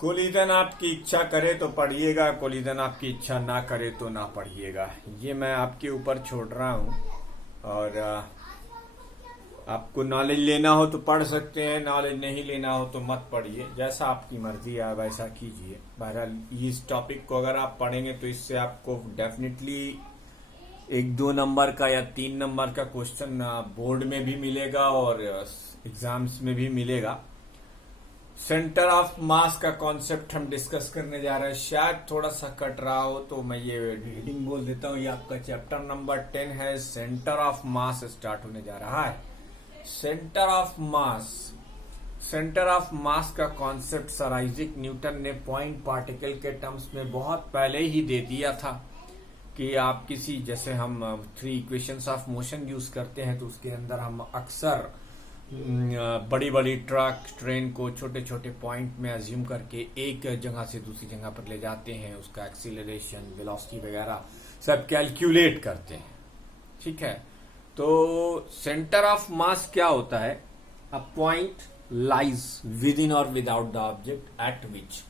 Collision आपकी इच्छा करे तो पढ़िएगा, कोलिजन आपकी इच्छा ना करे तो ना पढ़िएगा। ये मैं आपके ऊपर छोड़ रहा हूँ। और आपको नॉलेज लेना हो तो पढ़ सकते हैं, नॉलेज नहीं लेना हो तो मत पढ़िए, जैसा आपकी मर्जी है वैसा कीजिए। बहरहाल इस टॉपिक को अगर आप पढ़ेंगे तो इससे आपको डेफिनेटली 1-2 नंबर का या 3 नंबर का क्वेश्चन बोर्ड में भी मिलेगा और एग्जाम्स में भी मिलेगा। सेंटर ऑफ मास का कॉन्सेप्ट हम डिस्कस करने जा रहे हैं। शायद थोड़ा सा कट रहा हो तो मैं ये रीडिंग बोल देता हूँ। ये आपका चैप्टर नंबर 10 है। सेंटर ऑफ मास स्टार्ट होने जा रहा है। Centre of mass, centre of mass का कॉन्सेप्ट सर आइजैक न्यूटन ने पॉइंट पार्टिकल के टर्म्स में बहुत पहले ही दे दिया था कि आप किसी, जैसे हम 3 इक्वेशंस ऑफ मोशन यूज करते हैं तो उसके अंदर हम अक्सर बड़ी बड़ी ट्रक ट्रेन को छोटे छोटे पॉइंट में अज्यूम करके एक जगह से दूसरी जगह पर ले जाते हैं, उसका एक्सीलरेशन, वेलोसिटी वगैरह सब कैलकुलेट करते हैं। ठीक है, तो सेंटर ऑफ मास क्या होता है? A point lies within और without the object at which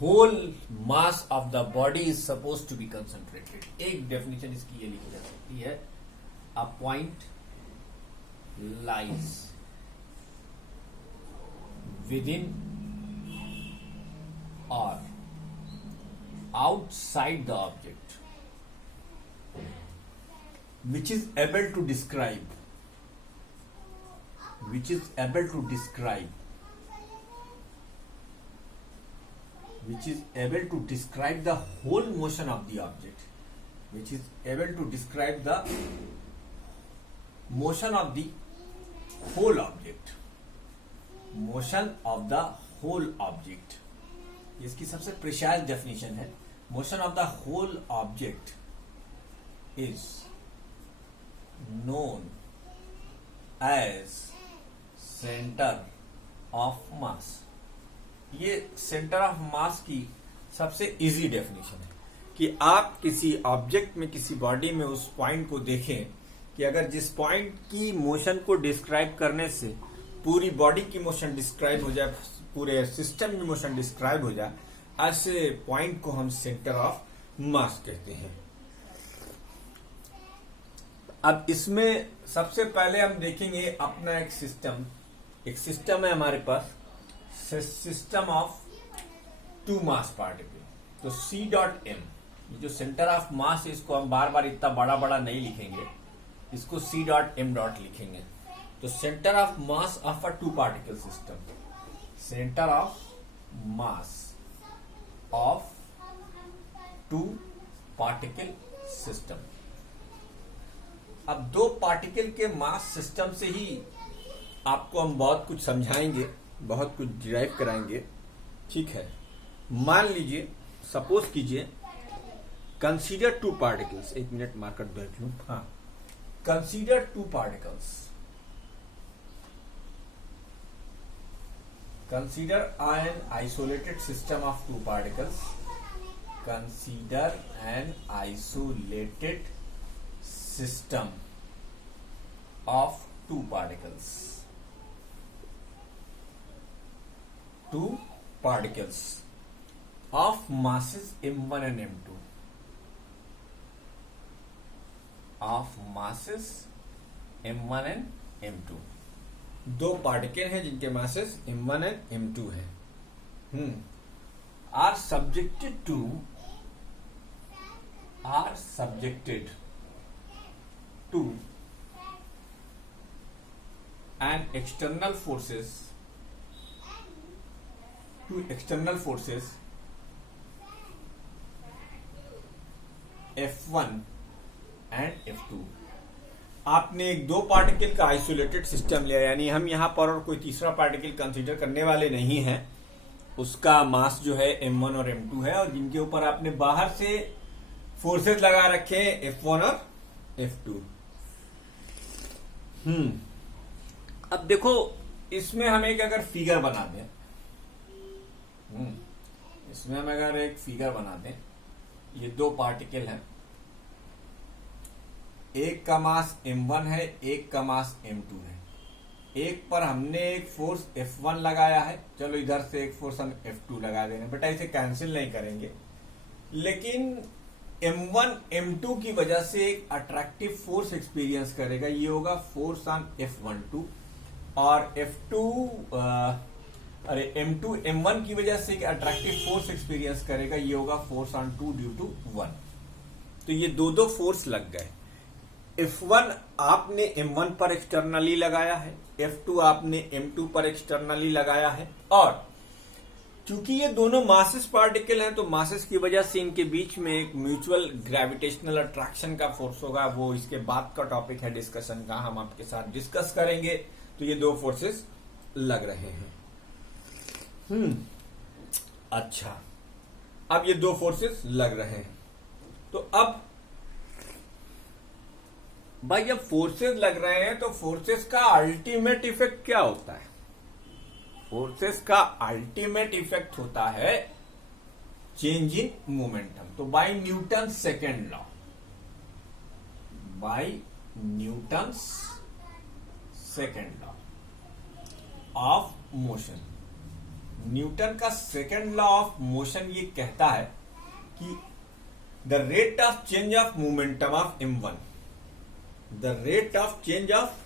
whole mass of the body is suppose to be concentrated. एक डेफिनेशन इसकी ये लिखी जा सकती है, a point lies within or outside the object which is able to describe which is able to describe the whole motion of the object, which is able to describe the motion of the whole object, motion of the whole object। इसकी सबसे precise definition है, motion of the whole object is known as center of mass। ये centre of mass की सबसे easy definition है कि आप किसी ऑब्जेक्ट में, किसी बॉडी में उस पॉइंट को देखें कि अगर जिस पॉइंट की मोशन को डिस्क्राइब करने से पूरी बॉडी की मोशन डिस्क्राइब हो जाए, पूरे सिस्टम की मोशन डिस्क्राइब हो जाए, ऐसे पॉइंट को हम सेंटर ऑफ मास कहते हैं। अब इसमें सबसे पहले हम देखेंगे अपना एक सिस्टम है हमारे पास, सिस्टम ऑफ 2 मास पार्टिकल। तो C.M, ये जो सेंटर ऑफ मास है इसको हम बार बार इतना बड़ा बड़ा नहीं लिखेंगे, इसको C.M. लिखेंगे। तो centre of mass of a 2 particle system, centre of mass of 2 particle system. अब 2 पार्टिकल के मास सिस्टम से ही आपको हम बहुत कुछ समझाएंगे, बहुत कुछ डिराइव कराएंगे। ठीक है, मान लीजिए, सपोज कीजिए, कंसीडर 2 पार्टिकल्स। 1 मिनट मार्कर देख लूं। हाँ, consider 2 particles. Consider an isolated system of 2 particles. Consider an isolated system of 2 particles. 2 particles of masses m1 and m2. Of masses m1 and m2। 2 particle हैं जिनके masses m1 and m2 है। Are subjected to and external forces F1 and F2। आपने एक 2 particle का isolated system लिया, यानी हम यहां पर और कोई तीसरा पार्टिकल कंसीडर करने वाले नहीं हैं। उसका मास जो है m1 और m2 है, और जिनके ऊपर आपने बाहर से फोर्सेस लगा रखे हैं F1 और F2। अब देखो, इसमें हम एक अगर फिगर बना दें, इसमें हम अगर एक फिगर बना दें, ये 2 पार्टिकल हैं, एक का मास m1 है, एक का मास m2 है। एक पर हमने एक फोर्स F1 लगाया है, चलो इधर से एक फोर्स हम F2 लगा देंगे। बेटा इसे कैंसिल नहीं करेंगे, लेकिन M1 M2 की वजह से एक अट्रैक्टिव फोर्स एक्सपीरियंस करेगा, ये होगा फोर्स ऑन F12, और M2 M1 की वजह से एक अट्रैक्टिव फोर्स एक्सपीरियंस करेगा, ये होगा फोर्स ऑन 2 ड्यू टू 1। तो ये दो फोर्स लग गए। F1 आपने M1 पर एक्सटर्नली लगाया है, F2 आपने M2 पर एक्सटर्नली लगाया है, और क्योंकि ये दोनों मासेस पार्टिकल हैं तो मासेस की वजह से इनके बीच में एक म्यूचुअल ग्रेविटेशनल अट्रैक्शन का फोर्स होगा। वो इसके बाद का टॉपिक है डिस्कशन का, हम आपके साथ डिस्कस करेंगे। तो ये दो फोर्सेस लग रहे हैं। अच्छा, अब ये दो फोर्सेस लग रहे हैं, तो अब भाई जब फोर्सेस लग रहे हैं तो फोर्सेस का अल्टीमेट इफेक्ट क्या होता है? फोर्सेस का अल्टीमेट इफेक्ट होता है चेंज इन मोमेंटम। तो by Newton second law, by Newton second law of motion, Newton का सेकेंड लॉ ऑफ मोशन ये कहता है कि the rate of change of momentum of M1, the rate of change of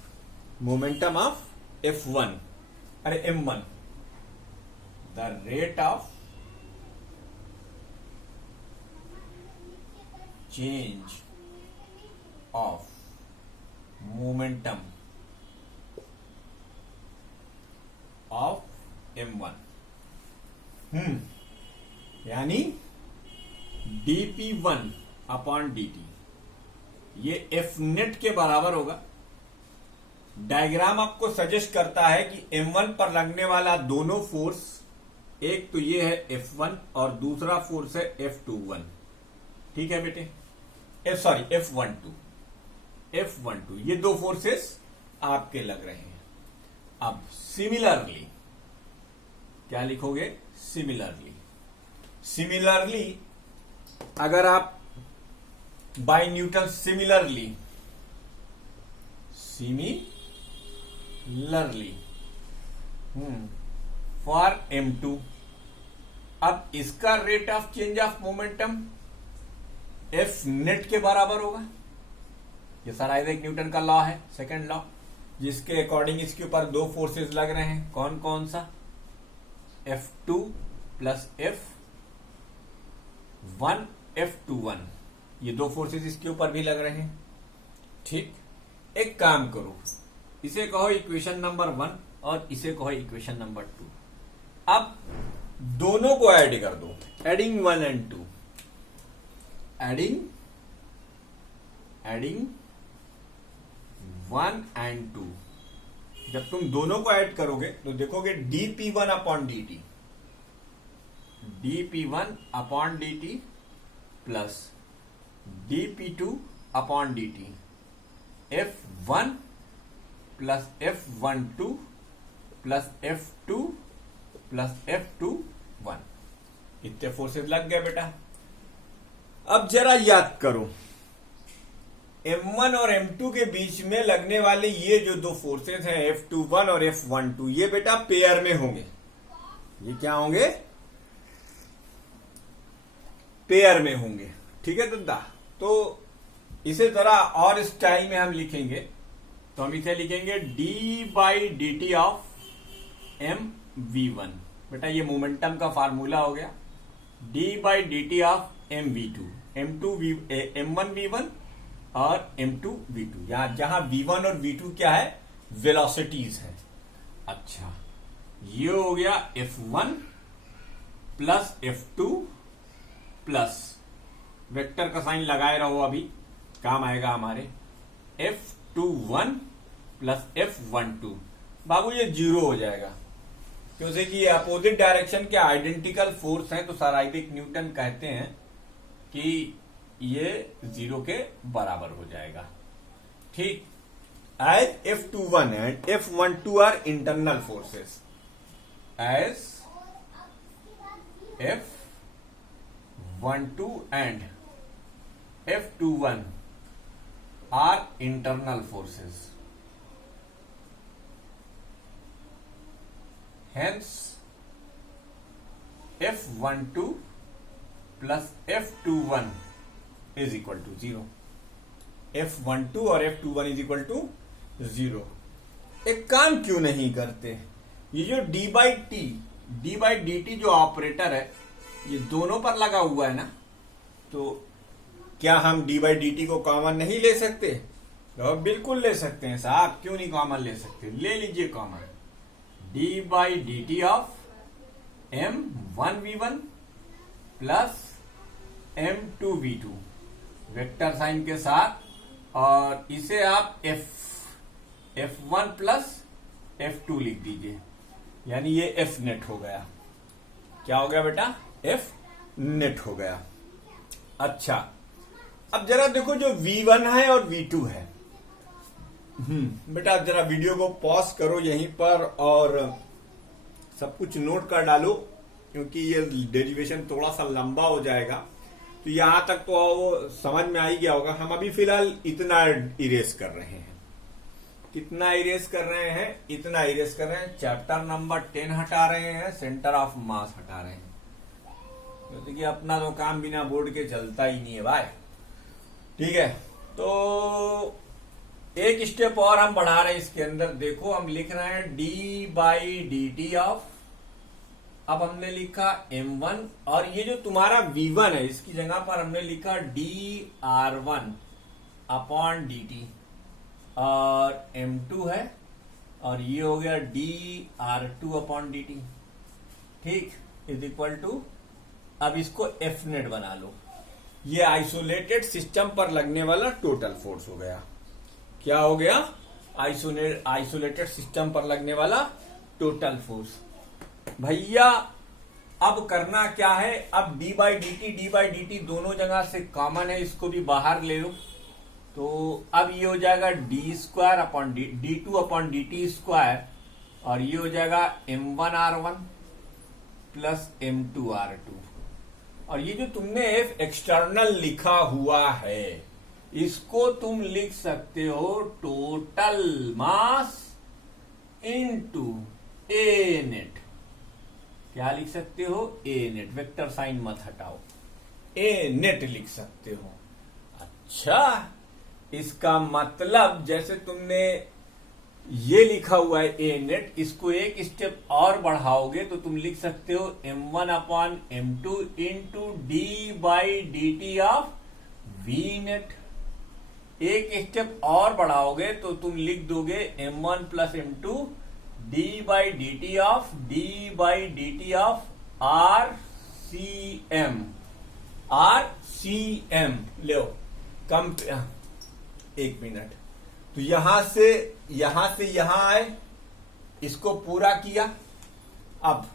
momentum of F1, अरे M1, the rate of change of momentum of M1, यानी dP1 upon dt, ये F net के बराबर होगा। डायग्राम आपको suggest करता है कि M1 पर लगने वाला दोनों फोर्स, एक तो ये है F1 और दूसरा फोर्स है F21, ठीक है बेटे, F12, ये दो फोर्सेस आपके लग रहे हैं। अब सिमिलरली क्या लिखोगे? सिमिलरली अगर आप bye Newton similarly for M2, अब इसका rate of change of momentum F net के बराबर होगा। ये सर आइजैक न्यूटन का लॉ है, सेकंड लॉ, जिसके अकॉर्डिंग इसके ऊपर दो फोर्सेस लग रहे हैं। कौन कौन सा? F2 प्लस F1 F21, ये दो फोर्सेस इसके ऊपर भी लग रहे हैं। ठीक, एक काम करो, इसे कहो इक्वेशन नंबर 1 और इसे कहो इक्वेशन नंबर 2। अब दोनों को ऐड कर दो, एडिंग 1 एंड 2, एडिंग 1 एंड 2। जब तुम दोनों को ऐड करोगे तो देखोगे dP1 upon dt, dP1 upon dt plus dP2 upon dt, F1 plus F12 plus F2 plus F21, इतने फोर्सेस लग गए बेटा। अब जरा याद करो, M1 और M2 के बीच में लगने वाले ये जो दो फोर्सेस हैं F21 और F12, ये बेटा पेयर में होंगे। ये क्या होंगे? पेयर में होंगे, ठीक है दद्दा। तो इसे जरा और स्टाइल में हम लिखेंगे, तो हम इसे लिखेंगे d/dt ऑफ mv1। बेटा ये मोमेंटम का फार्मूला हो गया, d/dt of mv2, M1 v1 और M2 v2, यहां जहां v1 और v2 क्या है? वेलोसिटीज है। अच्छा, ये हो गया F1 plus F2 plus, vector का साइन लगाए रहो, अभी काम आएगा हमारे, F21 प्लस F12। बाबू ये 0 हो जाएगा, क्योंकि ये अपोजिट डायरेक्शन के आइडेंटिकल फोर्स हैं, तो सर आइजैक न्यूटन कहते हैं कि ये 0 के बराबर हो जाएगा। ठीक, as F21 and F12 are internal forces, as F12 and F21 are internal forces, hence F12 plus F21 is equal to 0। F12 और F21 इज इक्वल टू 0। एक काम क्यों नहीं करते, ये जो डी बाई डी टी जो ऑपरेटर है ये दोनों पर लगा हुआ है ना, तो क्या हम डी बाई डी टी को कॉमन नहीं ले सकते? तो बिल्कुल ले सकते हैं साहब, क्यों नहीं कॉमन ले सकते? ले लीजिए common. D by d t of M1V1 plus M2V2 vector sign के साथ, और इसे आप F1 प्लस F2 लिख दीजिए, यानी ये F नेट हो गया। क्या हो गया बेटा? F नेट हो गया। अच्छा, अब जरा देखो जो V1 है और V2 है। बेटा जरा वीडियो को पॉज करो यहीं पर और सब कुछ नोट कर डालो, क्योंकि ये डेरिवेशन थोड़ा सा लंबा हो जाएगा। तो यहां तक तो वो समझ में आ ही गया होगा। हम अभी फिलहाल इतना इरेज कर रहे हैं। कितना इरेज कर रहे हैं? इतना इरेज कर रहे हैं। चैप्टर नंबर 10 हटा रहे हैं, सेंटर ऑफ मास हटा रहे हैं, क्योंकि अपना तो काम बिना बोर्ड के चलता ही नहीं है भाई। ठीक है, तो एक स्टेप और हम बढ़ा रहे हैं इसके अंदर। देखो हम लिख रहे हैं D by d t of, अब हमने लिखा M1, और ये जो तुम्हारा V1 है इसकी जगह पर हमने लिखा dR1 अपॉन dt, और M2 है और ये हो गया dR2 अपॉन dt। ठीक, इज इक्वल टू, अब इसको F नेट बना लो। ये आइसोलेटेड सिस्टम पर लगने वाला टोटल फोर्स हो गया। क्या हो गया? आइसोलेटेड सिस्टम पर लगने वाला टोटल फोर्स। भैया अब करना क्या है? अब डी बाई डी टी दोनों जगह से कॉमन है, इसको भी बाहर ले लो। तो अब ये हो जाएगा D square upon D two upon d t square, और ये हो जाएगा M1R1 प्लस M2R2। और ये जो तुमने F एक्सटर्नल लिखा हुआ है इसको तुम लिख सकते हो टोटल मास इनटू ए नेट। क्या लिख सकते हो? ए नेट। वेक्टर साइन मत हटाओ, ए नेट लिख सकते हो। अच्छा, इसका मतलब जैसे तुमने ये लिखा हुआ है ए नेट, इसको एक स्टेप और बढ़ाओगे तो तुम लिख सकते हो M1 upon M2 into D by d t of V net. एक स्टेप और बढ़ाओगे तो तुम लिख दोगे M1 plus M2 D by d t of RCM लो कम। एक मिनट, तो यहां से यहां आए, इसको पूरा किया। अब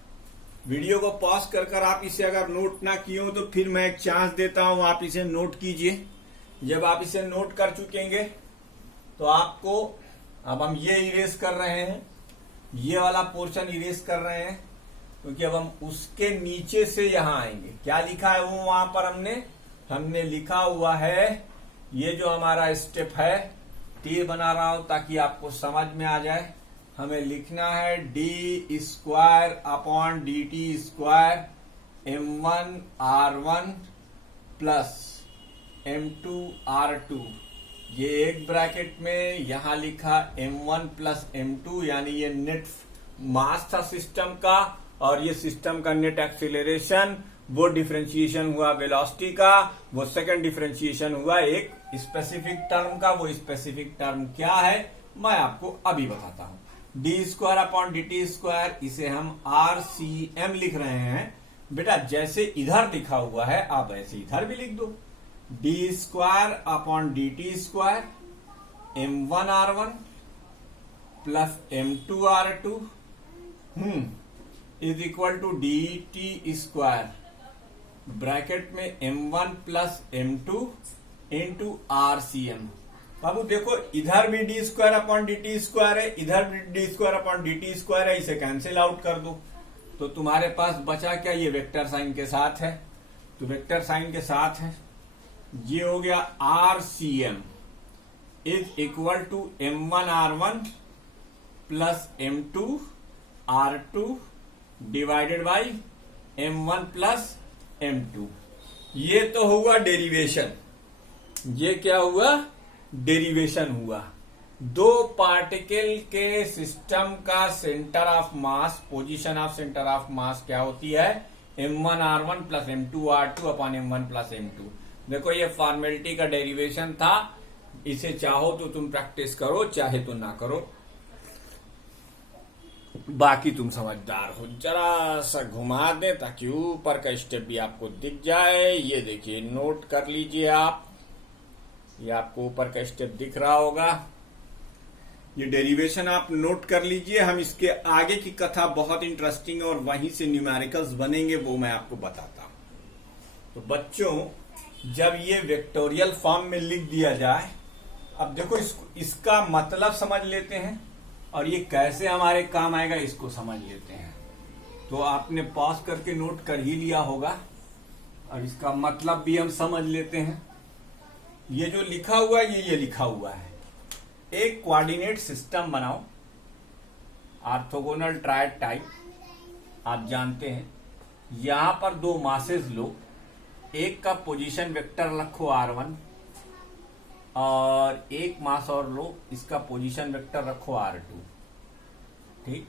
वीडियो को पॉज कर आप इसे अगर नोट ना किए हो तो फिर मैं एक चांस देता हूं, आप इसे नोट कीजिए। जब आप इसे नोट कर चुकेंगे तो आपको, अब हम ये इरेज कर रहे हैं, ये वाला पोर्शन इरेज कर रहे हैं, क्योंकि अब हम उसके नीचे से यहां आएंगे। क्या लिखा है वो वहां पर हमने लिखा हुआ है, ये जो हमारा स्टेप है टी बना रहा हूं ताकि आपको समझ में आ जाए। हमें लिखना है D square upon d t square M1R1 plus M2R2, ये एक ब्रैकेट में यहां लिखा M1 प्लस M2, यानी ये नेट मास था सिस्टम का, और ये सिस्टम का नेट एक्सीलरेशन, वो डिफरेंशिएशन हुआ वेलोसिटी का, वो सेकंड डिफरेंशिएशन हुआ एक स्पेसिफिक टर्म का। वो स्पेसिफिक टर्म क्या है मैं आपको अभी बताता हूं। D square upon d t square, इसे हम RCM लिख रहे हैं। बेटा जैसे इधर लिखा हुआ है आप ऐसे इधर भी लिख दो, d square upon d t square M1R1 plus M2R2 is equal to d t square, bracket में M1 plus M2 into RCM। बाबू देखो इधर भी D square upon d t square है, इधर भी D square upon d t square है, इसे cancel out कर दो तो तुम्हारे पास बचा क्या? ये वेक्टर साइन के साथ है, तो वेक्टर साइन के साथ है, ये हो गया RCM is equal to M1R1 plus M2R2 divided by m1 plus m2। ये तो हुआ डेरिवेशन। ये क्या हुआ? डेरिवेशन हुआ। दो पार्टिकल के सिस्टम का centre of mass, position of centre of mass क्या होती है? m1r1 plus m2r2 upon m1 plus m2। देखो ये फॉर्मेलिटी का डेरिवेशन था। इसे चाहो तो तुम प्रैक्टिस करो, चाहे तो ना करो, बाकी तुम समझदार हो। जरा सा घुमा दे ताकि ऊपर का स्टेप भी आपको दिख जाए। ये देखिए, नोट कर लीजिए आप। ये आपको ऊपर का स्टेप दिख रहा होगा। ये डेरिवेशन आप नोट कर लीजिए। हम इसके आगे की कथा बहुत इंटरेस्टिंग और वहीं से न्यूमेरिकल्स बनेंगे, वो मैं आपको बताता हूं। तो बच्चों, जब ये वेक्टोरियल फॉर्म में लिख दिया जाए, अब देखो इसका मतलब समझ लेते हैं और ये कैसे हमारे काम आएगा इसको समझ लेते हैं। तो आपने पॉज करके नोट कर ही लिया होगा और इसका मतलब भी हम समझ लेते हैं। ये जो लिखा हुआ है ये लिखा हुआ है। एक कोऑर्डिनेट सिस्टम बनाओ, ऑर्थोगोनल ट्रायड टाइप, आप जानते हैं। यहां पर दो मासेस लो, एक का पोजीशन वेक्टर रखो r1 और एक मास और लो, इसका पोजीशन वेक्टर रखो r2। ठीक,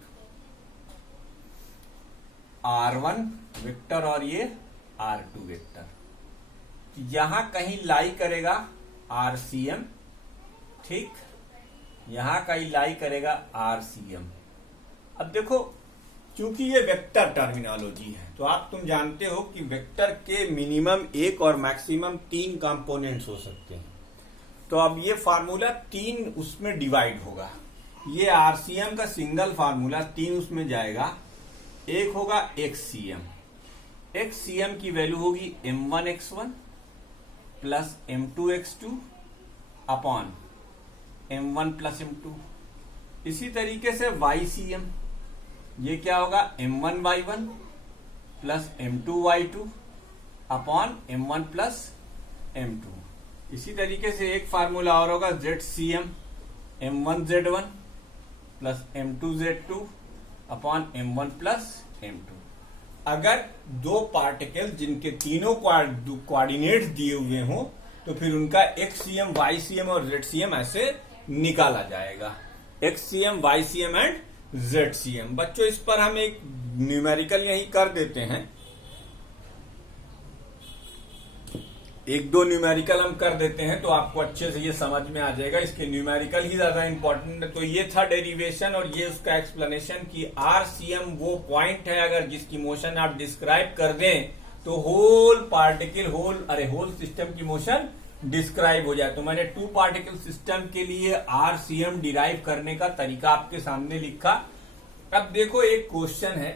r1 वेक्टर और ये r2 वेक्टर। यहां कहीं लाई करेगा RCM, ठीक, यहां कहीं लाई करेगा RCM। अब देखो, क्योंकि ये वेक्टर टर्मिनोलॉजी है तो तुम जानते हो कि वेक्टर के मिनिमम एक और मैक्सिमम 3 कंपोनेंट्स हो सकते हैं। तो अब ये फार्मूला 3 उसमें डिवाइड होगा। ये RCM का सिंगल फार्मूला 3 उसमें जाएगा। एक होगा XCM। XCM की वैल्यू होगी m1x1 plus m2x2 upon m1 plus m2। इसी तरीके से YCM, ये क्या होगा? m1y1 plus m2y2 upon m1 plus m2। इसी तरीके से एक फार्मूला और होगा ZCM, m1z1 plus m2z2 upon m1 plus m2। अगर दो पार्टिकल जिनके तीनों कोऑर्डिनेट्स दिए हुए हों तो फिर उनका XCM, YCM और ZCM ऐसे निकाला जाएगा। XCM, YCM and ZCM। बच्चों, इस पर हम एक न्यूमेरिकल यही कर देते हैं। एक दो न्यूमेरिकल हम कर देते हैं तो आपको अच्छे से ये समझ में आ जाएगा। इसके न्यूमेरिकल ही ज्यादा इंपॉर्टेंट है। तो ये था डेरिवेशन और ये उसका एक्सप्लेनेशन कि RCM वो पॉइंट है अगर जिसकी मोशन आप डिस्क्राइब कर दें तो होल पार्टिकल, होल सिस्टम की मोशन डिस्क्राइब हो जाए। तो मैंने 2 पार्टिकल सिस्टम के लिए RCM डिराइव करने का तरीका आपके सामने लिखा। अब देखो, एक क्वेश्चन है,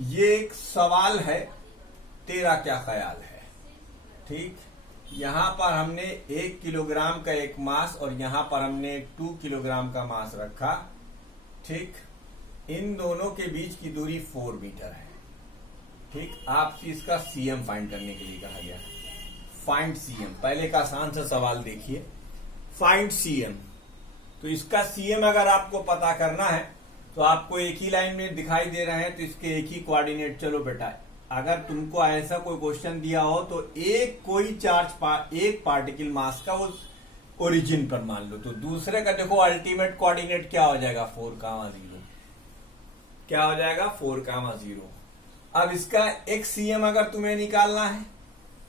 ये एक सवाल है, तेरा क्या ख्याल है? ठीक, यहां पर हमने 1 किलोग्राम का एक मास और यहां पर हमने 2 किलोग्राम का मास रखा। ठीक, इन दोनों के बीच की दूरी 4 मीटर है। ठीक, आपसे इसका CM फाइंड करने के लिए कहा गया। फाइंड CM, पहले का आसान सा सवाल देखिए, फाइंड CM। तो इसका CM अगर आपको पता करना है तो आपको एक ही लाइन में दिखाई दे रहे हैं तो इसके एक ही कोऑर्डिनेट। चलो बेटा, अगर तुमको ऐसा कोई क्वेश्चन दिया हो तो एक कोई एक पार्टिकल मास का उस ओरिजिन पर मान लो, तो दूसरे का देखो अल्टीमेट कोऑर्डिनेट क्या हो जाएगा? 4,0। क्या हो जाएगा? 4,0। अब इसका XCM अगर तुम्हें निकालना है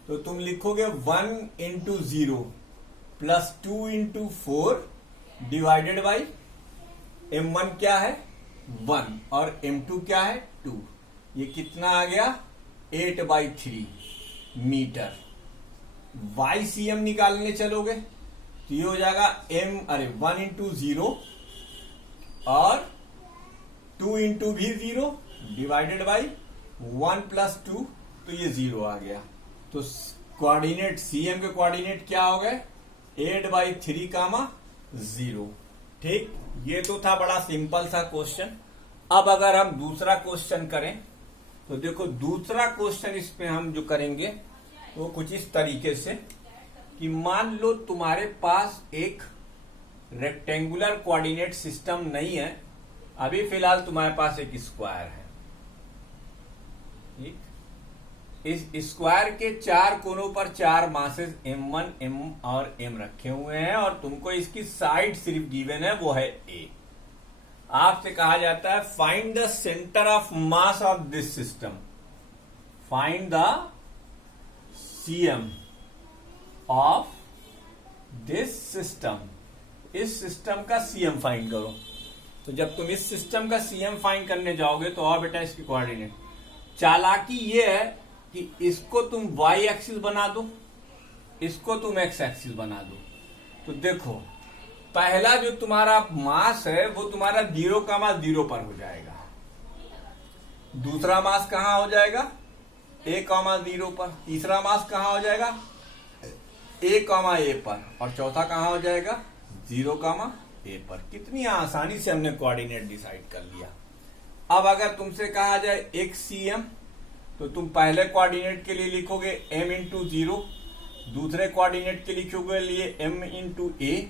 तो तुम लिखोगे 1 into 0 plus 2 into 4 divided by m1 क्या है? 1 और m2 क्या है? 2। ये कितना आ गया? 8/3 मीटर। YCM निकालने चलोगे तो ये हो जाएगा 1 इंटू 0 और 2 इंटू भी 0 डिवाइडेड बाई 1 प्लस 2, तो ये 0 आ गया। तो कोऑर्डिनेट CM के कोऑर्डिनेट क्या हो गए? 8/3, 0। ठीक, ये तो था बड़ा सिंपल सा क्वेश्चन। अब अगर हम दूसरा क्वेश्चन करें तो देखो, दूसरा क्वेश्चन इस पे हम जो करेंगे वो कुछ इस तरीके से कि मान लो तुम्हारे पास एक रेक्टेंगुलर कोऑर्डिनेट सिस्टम नहीं है, अभी फिलहाल तुम्हारे पास एक स्क्वायर है, ठीक। इस स्क्वायर के चार कोनों पर चार मासेस M1, M और M रखे हुए हैं और तुमको इसकी साइड सिर्फ गिवन है, वो है A। आपसे कहा जाता है find the centre of mass of this system, find the CM of this system. इस सिस्टम का CM फाइंड करो। तो जब तुम इस सिस्टम का CM फाइंड करने जाओगे तो और बेटा इसकी कोऑर्डिनेट, चालाकी ये है कि इसको तुम y एक्सिस बना दो, इसको तुम x एक्सिस बना दो। तो देखो पहला जो तुम्हारा मास है वो तुम्हारा 0,0 पर हो जाएगा, दूसरा मास कहां हो जाएगा A,0 पर, तीसरा मास कहां हो जाएगा A,A पर, और चौथा कहां हो जाएगा 0,A पर। कितनी आसानी से हमने कोऑर्डिनेट डिसाइड कर लिया। अब अगर तुमसे कहा जाए एक CM, तो तुम पहले कोऑर्डिनेट के लिए लिखोगे M इंटू 0, दूसरे कोऑर्डिनेट के लिखोगे लिए M इंटू A,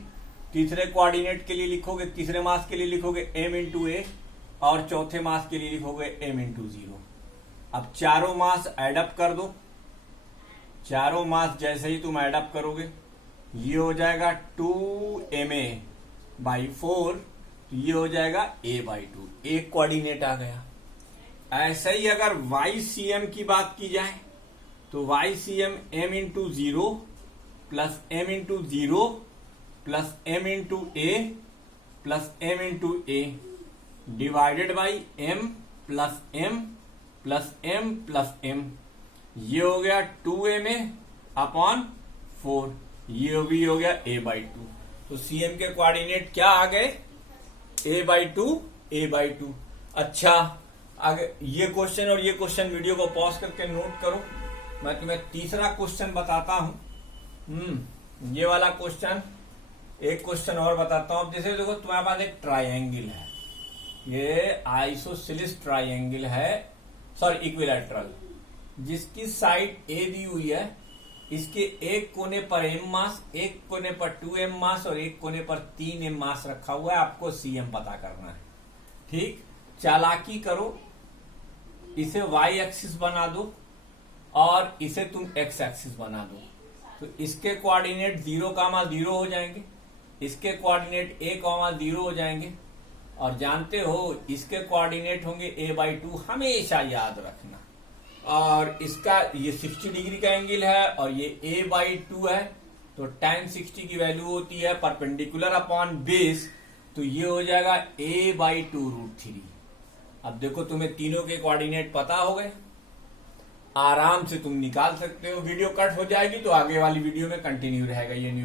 तीसरे कोऑर्डिनेट के लिए लिखोगे, तीसरे मास के लिए लिखोगे M इंटू A, और चौथे मास के लिए लिखोगे M इंटू 0। अब चारों मास एडअप कर दो। चारों मास जैसे ही तुम एडअप करोगे ये हो जाएगा 2MA/4, तो ये हो जाएगा A/2, एक कोऑर्डिनेट आ गया। ऐसे ही अगर YCM की बात की जाए तो YCM M into 0 plus M into 0 plus M into A plus M into A divided by M plus M plus M plus M, ये हो गया 2MA/4, ये भी हो गया A/2। तो CM के कोऑर्डिनेट क्या आ गए A/2, A/2। अच्छा, आगे ये क्वेश्चन और ये क्वेश्चन वीडियो को पॉज करके नोट करो। मैं तुम्हें तीसरा क्वेश्चन बताता हूं। ये वाला क्वेश्चन, एक क्वेश्चन और बताता हूं। जैसे देखो तुम्हारे पास एक ट्राइंगल है, ये आइसोसेलेस ट्राइंगल है, सॉरी इक्विलैटरल, जिसकी साइड A दी हुई है। इसके एक कोने पर M मास, एक कोने पर 2M मास और एक कोने पर 3M मास रखा हुआ है। आपको CM पता करना है, ठीक। चालाकी करो, इसे y एक्सिस बना दो और इसे तुम x एक्सिस बना दो। तो इसके कोऑर्डिनेट 0,0 हो जाएंगे, इसके कोऑर्डिनेट A,0 हो जाएंगे, और जानते हो इसके कोऑर्डिनेट होंगे A/2, हमेशा याद रखना। और इसका ये 60 डिग्री का एंगल है और ये A/2 है, तो tan 60 की वैल्यू होती है परपेंडिकुलर अपॉन बेस, तो ये हो जाएगा A/2√3। अब देखो तुम्हें तीनों के कोऑर्डिनेट पता हो गए, आराम से तुम निकाल सकते हो। वीडियो कट हो जाएगी तो आगे वाली वीडियो में कंटिन्यू रहेगा ये न्यूमेरिकल।